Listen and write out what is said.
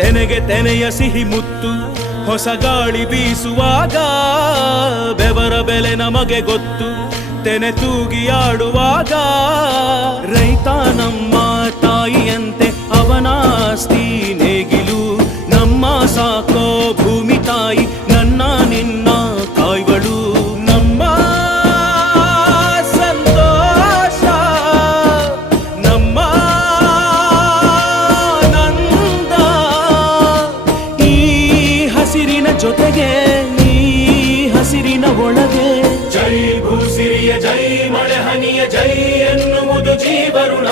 ತೆನೆಗೆ ತೆನೆಯ ಸಿಹಿ ಮುತ್ತು ಹೊಸ ಗಾಳಿ ಬೀಸುವಾಗ ಬೆವರ ಬೆಲೆ ನಮಗೆ ಗೊತ್ತು ತೆನೆ ತೂಗಿ ಆಡುವಾಗ ರೈತ ನಮ್ಮ ತಾಯಿಯಂತೆ ಅವನಾಸ್ತಿ ನೇಗಿಲು ನಮ್ಮ ಸಾಕೋ ಭೂಮಿ ತಾಯಿ ನನ್ನ ನಿನ್ನ ಕಾಯ್ವಳು ನಮ್ಮ ಸಂತೋಷ ನಮ್ಮ ನಂದ ಈ ಹಸಿರಿನ ಜೊತೆಗೆ ಈ ಹಸಿರಿನ ಒಳಗೆ ಜೈ ಭೂಸಿರಿಯ ಜೈ ಮಳೆ ಹನಿಯ ಜೈ ಎನ್ನುವುದು ಜೀವರುಣ